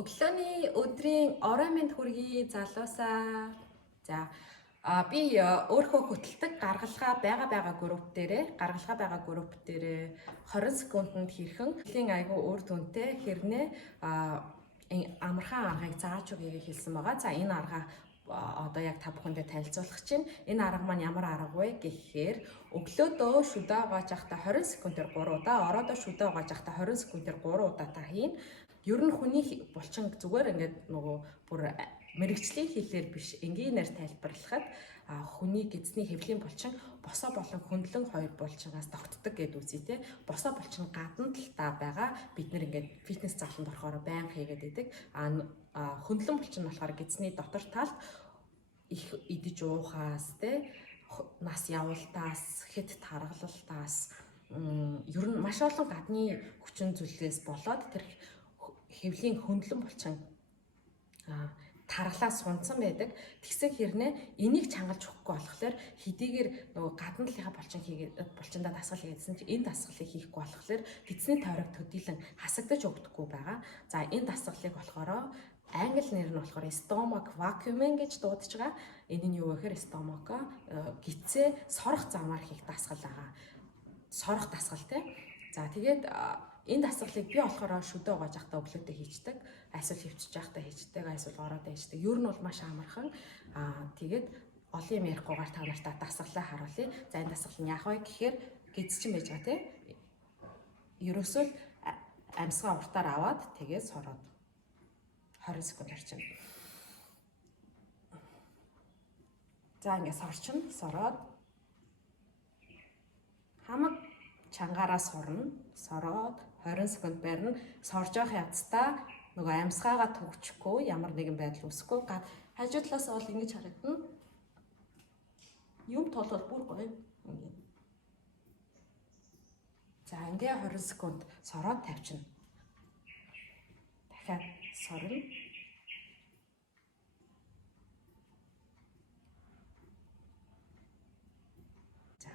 Өглөөний өдрийн орой минь хүргэе залуусаа. За би өөрөө хөтэлдэг гаргалгаа байгаа групп дээрээ 20 секундэд хэрхэн хөлийн айгу үр дүнтэй хэрнээ амархан аргыг зааж өгье гэж хэлсэн байгаа. За энэ арга одоо яг та бүхэндээ танилцуулах чинь энэ арга маань ямар арга вэ гэхээр өглөөдөө шүдэ угааж байхдаа 20 секундээр 3 удаа, оройдоо шүдэ угааж байхдаа 20 секундээр 3 удаа та хийн. Ер нь хүний булчин зүгээр ингээд нөгөө бүр мэрэгжлийн хэлээр биш энгийнээр тайлбарлахад хүний эзний хэвлийн булчин босоо болон хөндлөн хоёр булчингаас тогтдог гэдэг үзье те. Босоо булчин гадна талдаа байгаа бид нэр ингээд фитнес заланд орохоор байнга хийгээд идэг. Хөндлөн булчин болохоор эзний дотор талд их идэж уухаас те нас явуултаас хэд таргалалтаас ер нь маш олон гадны хүчин зүйлээс болоод тэр хэвлийн хөндлөн булчин таргалаас сунцсан байдаг. Тэгсэн хэрнээ энийг чангалж өгөхгүй болохоор хэдийгээр нөгөө гадна талынхаа булчиндаа дасгал хийгээдсэн чинь энэ дасгалыг хийхгүй болохоор эзний тойрог төдийлөн хасагдаж өгдөггүй байгаа. За энэ дасгалыг болохоор англи нэр нь болохоор stomach vacuuming гэж дуудаж байгаа. Энэ нь юу гэхээр stomach гидсээ сорох замаар хийх дасгал байгаа. Сорох дасгал тий. За тэгээд энэ дасгалыг би болохоор шүдэ угааж байхдаа өглөөдөө хийждэг, айсвал хөвчөж байхдаа хийждэг, айсвал ороод хийждэг. Ер нь бол маш амархан. Тэгээд олон юм ярихгүйгээр та нартай дасгалаа харуулъя. За энэ дасгал нь яах вэ гэхээр гидсчин байж байгаа тийм. Ерөөсөө амьсгаа уртаар аваад тэгээд сороод 20 секунд орчин. За ингээд сороод хамаг чангаараа сороод 20 секунд барина. Сорж явах явцдаа нөгөө амьсгаагаа төгчихгүй ямар нэгэн байдал үүсэхгүй. Хажуу талаас бол ингэж харагдана. Юм толгой бүр гоё. За ингээ 20 секунд сороод тавьчихна. Дахиад сорно. За.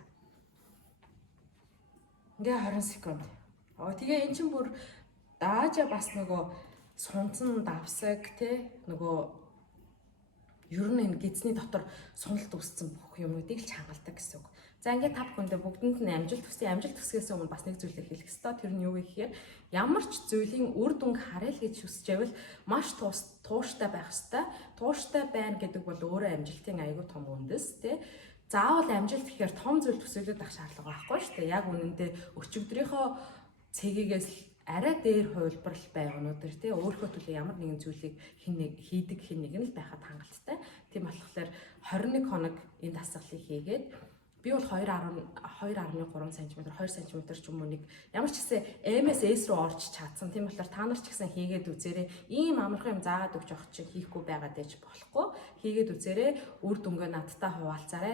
Ингээ 20 секунд. Тэгээ эн чинь бүр даажа бас нөгөө сунцсан давсаг те нөгөө ер нь энэ гидсний дотор суналт үүссэн бүх юмнуудыг л чангалдаг гэсэн үг. За ингээд та бүхэндээ бүгдэнд нь амжилт хүсье. Амжилт хүсгээс өмнө бас нэг зүйлийг хэлэх ёстой. Тэр нь юу вэ гэхээр ямар ч зүйлийн үр дүнг харъя л гэж хүсчихвэл маш тууштай байх ёстой. Тууштай байна гэдэг бол өөрөө амжилтын аягүй том үндэс те. Заавал амжилт гэхээр том зүйл төсөөлөд авах шаардлага байхгүй шүү дээ. Яг үнэндээ өчигдрийнхөө цэгээс арай дээр хувилбарал байв өнөөдөр тий өөрийнхөө төлөө ямар нэгэн зүйлийг хийдэг хэн нэг нь л байхад хангалттай. Тийм болохоор 21 хоног энэ дасгалыг хийгээд би бол 2.3 см 2 см ч юм уу нэг ямар ч гэсэн MS-S руу орж чадсан. Тийм болохоор та нар ч гэсэн хийгээд үзээрэй. Ийм амархан юм заагаад өгч явах чинь хийхгүй байгаад ээж болохгүй. Хийгээд үзээрэй. Үр дүнгээ надтай хуваалцаарай.